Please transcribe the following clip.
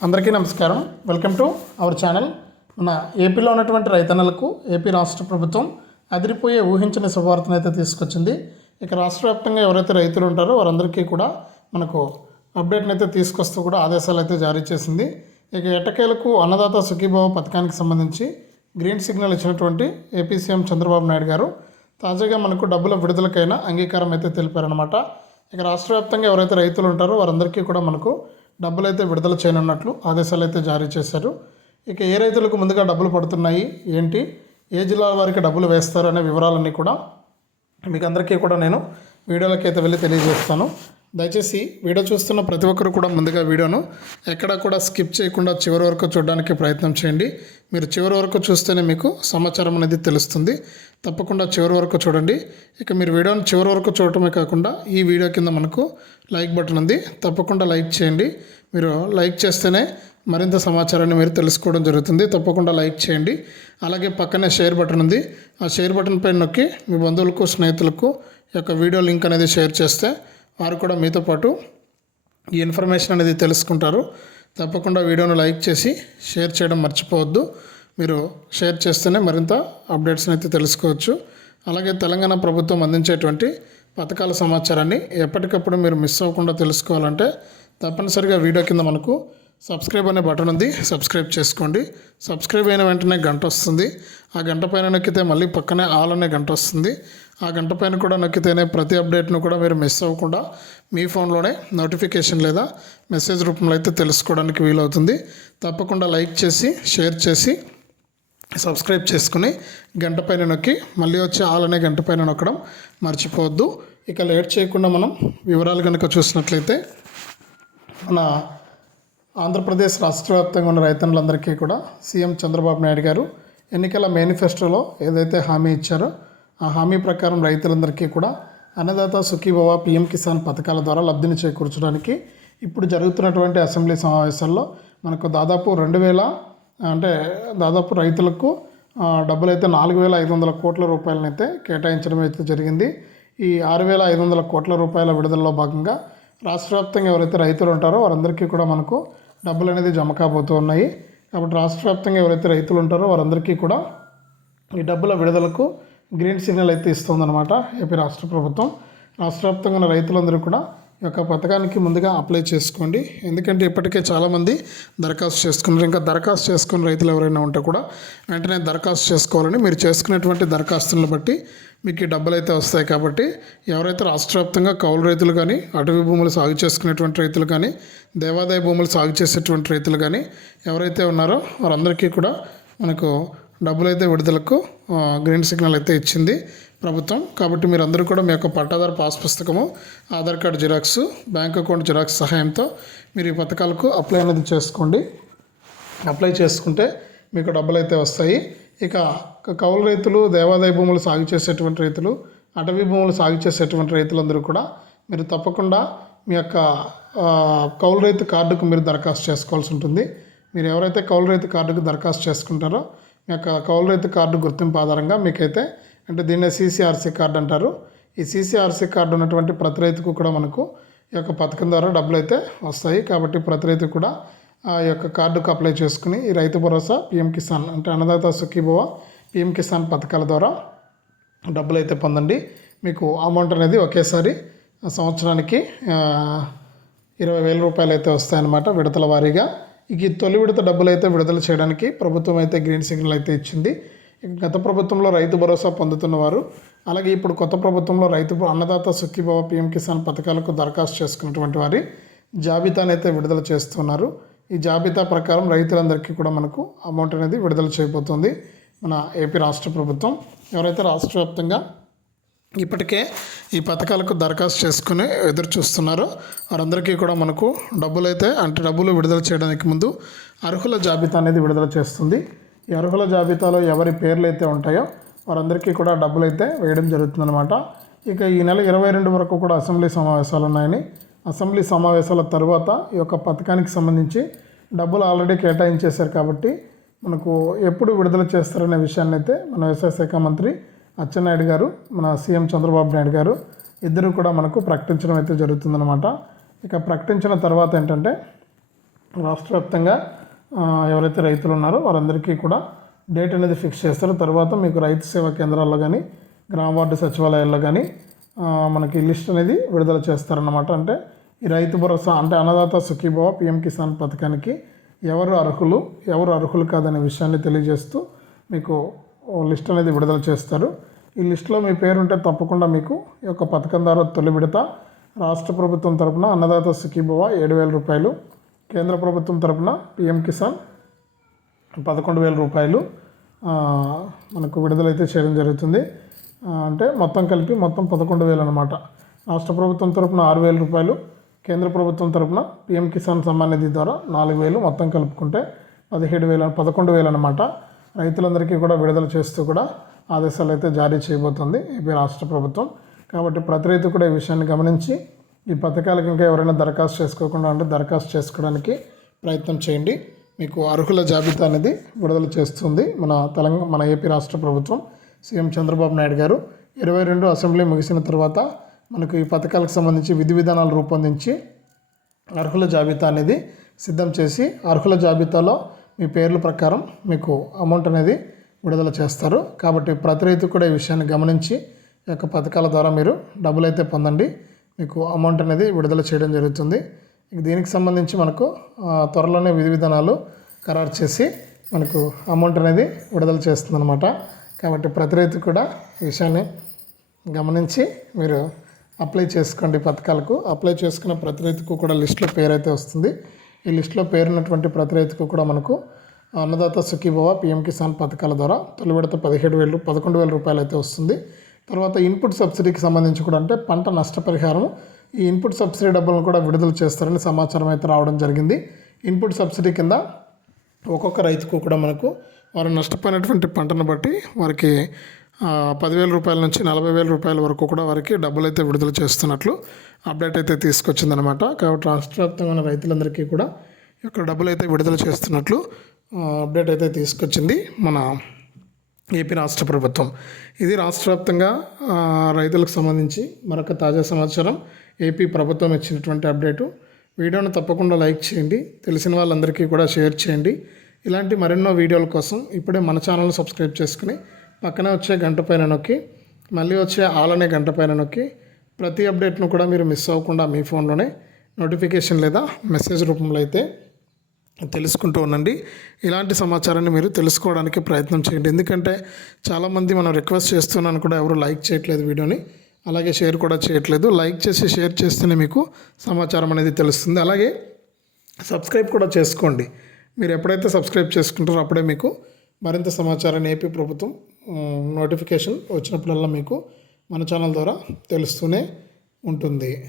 అందరికీ నమస్కారం. Welcome to our channel. మన ఏపీలో ఉన్నటువంటి రైతన్నలకు ఏపీ రాష్ట్ర ప్రభుత్వం అదిరిపోయే ఊహించిన శుభవార్తను అయితే తీసుకొచ్చింది. ఇక రాష్ట్ర వ్యాప్తంగా ఎవరైతే రైతులు ఉంటారో వారందరికీ కూడా మనకు అప్డేట్ని అయితే తీసుకొస్తూ కూడా ఆదేశాలు అయితే జారీ చేసింది. ఇక ఎటకేలకు అన్నదాత సుఖీభావ పథకానికి సంబంధించి గ్రీన్ సిగ్నల్ ఇచ్చినటువంటి ఏపీ సీఎం చంద్రబాబు నాయుడు గారు తాజాగా మనకు డబ్బుల విడుదలకైనా అంగీకారం అయితే తెలిపారనమాట ఇక రాష్ట్ర వ్యాప్తంగా ఎవరైతే రైతులు ఉంటారో వారందరికీ కూడా మనకు డబ్బులు అయితే విడుదల చేయనున్నట్లు ఆదేశాలు అయితే జారీ చేశారు. ఇక ఏ రైతులకు ముందుగా డబ్బులు పడుతున్నాయి? ఏంటి? ఏ జిల్లాల వారికి డబ్బులు వేస్తారు? అనే వివరాలన్నీ కూడా మీకు అందరికీ కూడా నేను వీడియోలకి అయితే వెళ్ళి తెలియజేస్తాను. దయచేసి వీడియో చూస్తున్న ప్రతి ఒక్కరు కూడా ముందుగా వీడియోను ఎక్కడ కూడా స్కిప్ చేయకుండా చివరి వరకు చూడడానికి ప్రయత్నం చేయండి. మీరు చివరి వరకు చూస్తేనే మీకు సమాచారం అనేది తెలుస్తుంది. తప్పకుండా చివరి వరకు చూడండి. ఇక మీరు వీడియోని చివరి వరకు చూడటమే కాకుండా ఈ వీడియో కింద మనకు లైక్ బటన్ ఉంది. తప్పకుండా లైక్ చేయండి. మీరు లైక్ చేస్తేనే మరింత సమాచారాన్ని మీరు తెలుసుకోవడం జరుగుతుంది. తప్పకుండా లైక్ చేయండి. అలాగే పక్కనే షేర్ బటన్ ఉంది. ఆ షేర్ బటన్ పైన నొక్కి మీ బంధువులకు స్నేహితులకు ఈ యొక్క వీడియో లింక్ అనేది షేర్ చేస్తే వారు కూడా మీతో పాటు ఈ ఇన్ఫర్మేషన్ అనేది తెలుసుకుంటారు. తప్పకుండా వీడియోను లైక్ చేసి షేర్ చేయడం మర్చిపోవద్దు. మీరు షేర్ చేస్తేనే మరింత అప్డేట్స్ని అయితే తెలుసుకోవచ్చు. అలాగే తెలంగాణ ప్రభుత్వం అందించేటువంటి పథకాల సమాచారాన్ని ఎప్పటికప్పుడు మీరు మిస్ అవ్వకుండా తెలుసుకోవాలంటే తప్పనిసరిగా వీడియో కింద మనకు సబ్స్క్రైబ్ అనే బటన్ ఉంది. సబ్స్క్రైబ్ చేసుకోండి. సబ్స్క్రైబ్ అయిన వెంటనే గంట వస్తుంది. ఆ గంట పైన నొక్కితే మళ్ళీ పక్కనే ఆల్ అనే గంట వస్తుంది. ఆ గంట పైన కూడా నొక్కితేనే ప్రతి అప్డేట్ను కూడా మీరు మిస్ అవ్వకుండా మీ ఫోన్లోనే నోటిఫికేషన్ లేదా మెసేజ్ రూపంలో అయితే తెలుసుకోవడానికి వీలవుతుంది. తప్పకుండా లైక్ చేసి షేర్ చేసి సబ్స్క్రైబ్ చేసుకుని గంట పైన నొక్కి మళ్ళీ వచ్చి ఆల్ అనే గంట పైన నొక్కడం మర్చిపోవద్దు. ఇక లేట్ చేయకుండా మనం వివరాలు కనుక చూసినట్లయితే మన ఆంధ్రప్రదేశ్ రాష్ట్ర వ్యాప్తంగా ఉన్న రైతన్నులందరికీ కూడా సీఎం చంద్రబాబు నాయుడు గారు ఎన్నికల మేనిఫెస్టోలో ఏదైతే హామీ ఇచ్చారో ఆ హామీ ప్రకారం రైతులందరికీ కూడా అన్నదాత సుఖీభవ పిఎం కిసాన్ పథకాల ద్వారా లబ్ధిని చేకూర్చడానికి ఇప్పుడు జరుగుతున్నటువంటి అసెంబ్లీ సమావేశాల్లో మనకు దాదాపు రెండు వేల అంటే దాదాపు రైతులకు డబ్బులు అయితే నాలుగు వేల ఐదు వందల కోట్ల రూపాయలనైతే కేటాయించడం అయితే జరిగింది. ఈ ఆరు వేల ఐదు వందల కోట్ల రూపాయల విడుదలలో భాగంగా రాష్ట్ర వ్యాప్తంగా ఎవరైతే రైతులు ఉంటారో వారందరికీ కూడా మనకు డబ్బులు అనేది జమ కాబోతూ ఉన్నాయి. కాబట్టి రాష్ట్ర వ్యాప్తంగా ఎవరైతే రైతులు ఉంటారో వారందరికీ కూడా ఈ డబ్బుల విడుదలకు గ్రీన్ సిగ్నల్ అయితే ఇస్తుందన్నమాట ఏపీ రాష్ట్ర ప్రభుత్వం. రాష్ట్ర వ్యాప్తంగా ఉన్న రైతులందరూ కూడా యొక్క పథకానికి ముందుగా అప్లై చేసుకోండి. ఎందుకంటే ఇప్పటికే చాలామంది దరఖాస్తు చేసుకున్నారు. ఇంకా దరఖాస్తు చేసుకున్న రైతులు ఎవరైనా ఉంటే కూడా వెంటనే దరఖాస్తు చేసుకోవాలని మీరు చేసుకునేటువంటి దరఖాస్తులను బట్టి మీకు డబ్బులు అయితే వస్తాయి కాబట్టి ఎవరైతే రాష్ట్ర వ్యాప్తంగా కౌలు రైతులు కానీ అటవీ భూములు సాగు చేసుకునేటువంటి రైతులు కానీ దేవాదాయ భూములు సాగు చేసేటువంటి రైతులు కానీ ఎవరైతే ఉన్నారో వారందరికీ కూడా మనకు డబ్బులు అయితే విడుదలకు గ్రీన్ సిగ్నల్ అయితే ఇచ్చింది ప్రభుత్వం. కాబట్టి మీరు అందరూ కూడా మీ యొక్క పట్టాదారు పాస్ పుస్తకము Aadhaar card xerox bank account xerox సహాయంతో మీరు ఈ పథకాలకు అప్లై అనేది చేసుకోండి. అప్లై చేసుకుంటే మీకు డబ్బులు అయితే వస్తాయి. ఇక కౌలు రైతులు దేవాదాయ భూములు సాగు చేసేటువంటి రైతులు అటవీ భూములు సాగు చేసేటువంటి రైతులందరూ కూడా మీరు తప్పకుండా మీ యొక్క కౌలు రైతు కార్డుకు మీరు దరఖాస్తు చేసుకోవాల్సి ఉంటుంది. మీరు ఎవరైతే కౌలు రైతు కార్డుకు దరఖాస్తు చేసుకుంటారో యొక్క కౌలు రైతు కార్డు గుర్తింపు ఆధారంగా మీకైతే అంటే దీన్నే సీసీఆర్సీ కార్డు అంటారు. ఈ సీసీఆర్సీ కార్డు ఉన్నటువంటి ప్రతి రైతుకు కూడా మనకు ఈ యొక్క పథకం ద్వారా డబ్బులు అయితే వస్తాయి. కాబట్టి ప్రతి రైతు కూడా ఆ యొక్క కార్డుకు అప్లై చేసుకుని ఈ రైతు భరోసా పిఎం కిసాన్ అంటే అన్నదాత సుఖీభవ పిఎం కిసాన్ పథకాల ద్వారా డబ్బులు అయితే పొందండి. మీకు అమౌంట్ అనేది ఒకేసారి సంవత్సరానికి ఇరవై వేల రూపాయలు అయితే వస్తాయన్నమాట విడతల వారీగా. ఈ తొలి విడత డబ్బులు అయితే విడుదల చేయడానికి ప్రభుత్వం అయితే గ్రీన్ సిగ్నల్ అయితే ఇచ్చింది. ఇక గత ప్రభుత్వంలో రైతు భరోసా పొందుతున్న వారు అలాగే ఇప్పుడు కొత్త ప్రభుత్వంలో రైతు అన్నదాత సుఖీభావ పిఎం కిసాన్ పథకాలకు దరఖాస్తు చేసుకున్నటువంటి వారి జాబితాను అయితే విడుదల చేస్తున్నారు. ఈ జాబితా ప్రకారం రైతులందరికీ కూడా మనకు అమౌంట్ అనేది విడుదల చేయబోతుంది. మన ఏపీ రాష్ట్ర ప్రభుత్వం ఎవరైతే రాష్ట్ర వ్యాప్తంగా ఇప్పటికే ఈ పథకాలకు దరఖాస్తు చేసుకుని ఎదురు చూస్తున్నారు. వారందరికీ కూడా మనకు డబ్బులు అయితే అంటే డబ్బులు విడుదల చేయడానికి ముందు అర్హుల జాబితా అనేది విడుదల చేస్తుంది. ఈ అర్హుల జాబితాలో ఎవరి పేర్లు అయితే ఉంటాయో వారందరికీ కూడా డబ్బులు అయితే వేయడం జరుగుతుందన్నమాట. ఇక ఈ నెల ఇరవై రెండు వరకు కూడా అసెంబ్లీ సమావేశాలు ఉన్నాయని అసెంబ్లీ సమావేశాల తర్వాత ఈ యొక్క పథకానికి సంబంధించి డబ్బులు ఆల్రెడీ కేటాయించేశారు కాబట్టి మనకు ఎప్పుడు విడుదల చేస్తారనే విషయాన్ని అయితే మన వ్యవసాయ శాఖ మంత్రి అచ్చెన్నాయుడు గారు మన సీఎం చంద్రబాబు నాయుడు గారు ఇద్దరు కూడా మనకు ప్రకటించడం అయితే జరుగుతుందన్నమాట. ఇక ప్రకటించిన తర్వాత ఏంటంటే రాష్ట్ర వ్యాప్తంగా ఎవరైతే రైతులు ఉన్నారో వారందరికీ కూడా డేట్ అనేది ఫిక్స్ చేస్తారు. తర్వాత మీకు రైతు సేవా కేంద్రాల్లో కానీ గ్రామ వార్డు సచివాలయాల్లో కానీ మనకి లిస్ట్ అనేది విడుదల చేస్తారన్నమాట. అంటే ఈ రైతు భరోసా అంటే అన్నదాత సుఖీభవ పిఎం కిసాన్ పథకానికి ఎవరు అర్హులు ఎవరు అర్హులు కాదనే విషయాన్ని తెలియజేస్తూ మీకు ఓ లిస్ట్ అనేది విడుదల చేస్తారు. ఈ లిస్టులో మీ పేరు ఉంటే తప్పకుండా మీకు ఈ యొక్క పథకం ద్వారా తొలి విడత. రాష్ట్ర ప్రభుత్వం తరపున అన్నదాత సుఖీభవ ఏడు వేల రూపాయలు. కేంద్ర ప్రభుత్వం తరపున పిఎం కిసాన్ పదకొండు వేల రూపాయలు. మనకు విడుదలైతే చేయడం జరుగుతుంది. అంటే మొత్తం కలిపి మొత్తం పదకొండు వేలు అనమాట రాష్ట్ర ప్రభుత్వం తరపున ఆరు వేల రూపాయలు. కేంద్ర ప్రభుత్వం తరపున పిఎం కిసాన్ సమ్మాన్ నిధి ద్వారా నాలుగు వేలు మొత్తం కలుపుకుంటే పదిహేడు వేల పదకొండు వేలు అనమాట రైతులందరికీ కూడా విడుదల చేస్తూ కూడా ఆదేశాలు అయితే జారీ చేయబోతుంది ఏపీ రాష్ట్ర ప్రభుత్వం. కాబట్టి ప్రతి రైతు కూడా ఈ విషయాన్ని గమనించి ఈ పథకాలకు ఇంకా ఎవరైనా దరఖాస్తు చేసుకోకుండా ఉంటే దరఖాస్తు చేసుకోవడానికి ప్రయత్నం చేయండి. మీకు అర్హుల జాబితా అనేది విడుదల చేస్తుంది మన తెలంగాణ మన ఏపీ రాష్ట్ర ప్రభుత్వం సీఎం చంద్రబాబు నాయుడు గారు. ఇరవై రెండు అసెంబ్లీ ముగిసిన తర్వాత మనకు ఈ పథకాలకు సంబంధించి విధి విధానాలు రూపొందించి అర్హుల జాబితా అనేది సిద్ధం చేసి అర్హుల జాబితాలో మీ పేర్ల ప్రకారం మీకు అమౌంట్ అనేది విడుదల చేస్తారు. కాబట్టి ప్రతి రైతు కూడా ఈ విషయాన్ని గమనించి ఈ యొక్క పథకాల ద్వారా మీరు డబ్బులు అయితే పొందండి. మీకు అమౌంట్ అనేది విడుదల చేయడం జరుగుతుంది. ఇక దీనికి సంబంధించి మనకు త్వరలోనే విధి విధానాలు ఖరారు చేసి మనకు అమౌంట్ అనేది విడుదల చేస్తుందన్నమాట. కాబట్టి ప్రతి రైతు కూడా ఈ విషయాన్ని గమనించి మీరు అప్లై చేసుకోండి పథకాలకు. అప్లై చేసుకున్న ప్రతి రైతుకు కూడా లిస్టులో పేరు అయితే వస్తుంది. ఈ లిస్టులో పేరున్నటువంటి ప్రతి రైతుకు కూడా మనకు అన్నదాత సుఖీభవ పిఎం కిసాన్ పథకాల ద్వారా తొలి విడత పదిహేడు వేలు పదకొండు వేల రూపాయలు అయితే వస్తుంది. తర్వాత ఇన్పుట్ సబ్సిడీకి సంబంధించి కూడా అంటే పంట నష్టపరిహారం ఈ ఇన్పుట్ సబ్సిడీ డబ్బులను కూడా విడుదల చేస్తారని సమాచారం అయితే రావడం జరిగింది. ఇన్పుట్ సబ్సిడీ కింద ఒక్కొక్క రైతుకు కూడా మనకు వారు నష్టపోయినటువంటి పంటను బట్టి వారికి పదివేల రూపాయల నుంచి నలభై వేల రూపాయల వరకు కూడా వారికి డబ్బులు అయితే విడుదల చేస్తున్నట్లు అప్డేట్ అయితే తీసుకొచ్చిందనమాట కాబట్టి రాష్ట్ర వ్యాప్తంగా ఉన్న రైతులందరికీ కూడా ఇక్కడ డబ్బులు అయితే విడుదల చేస్తున్నట్లు అప్డేట్ అయితే తీసుకొచ్చింది మన ఏపీ రాష్ట్ర ప్రభుత్వం. ఇది రాష్ట్ర వ్యాప్తంగా రైతులకు సంబంధించి మరొక తాజా సమాచారం. ఏపీ ప్రభుత్వం ఇచ్చినటువంటి అప్డేటు. వీడియోను తప్పకుండా లైక్ చేయండి. తెలిసిన వాళ్ళందరికీ కూడా షేర్ చేయండి. ఇలాంటి మరెన్నో వీడియోల కోసం ఇప్పుడే మన ఛానల్ని సబ్స్క్రైబ్ చేసుకుని పక్కనే వచ్చే గంట పైన నొక్కి మళ్ళీ వచ్చే ఆల్ అనే గంట పైన నొక్కి ప్రతి అప్డేట్ను కూడా మీరు మిస్ అవ్వకుండా మీ ఫోన్లోనే నోటిఫికేషన్ లేదా మెసేజ్ రూపంలో అయితే తెలుసుకుంటూ ఉండండి. ఇలాంటి సమాచారాన్ని మీరు తెలుసుకోవడానికి ప్రయత్నం చేయండి. ఎందుకంటే చాలామంది మనం రిక్వెస్ట్ చేస్తున్నాను కూడా ఎవరు లైక్ చేయట్లేదు వీడియోని. అలాగే షేర్ కూడా చేయట్లేదు. లైక్ చేసి షేర్ చేస్తేనే మీకు సమాచారం అనేది తెలుస్తుంది. అలాగే సబ్స్క్రైబ్ కూడా చేసుకోండి. మీరు ఎప్పుడైతే సబ్స్క్రైబ్ చేసుకుంటారో అప్పుడే మీకు మరింత సమాచారాన్ని ఏపీ ప్రభుత్వం నోటిఫికేషన్ వచ్చినప్పుడల్లా మీకు మన ఛానల్ ద్వారా తెలుస్తూనే ఉంటుంది.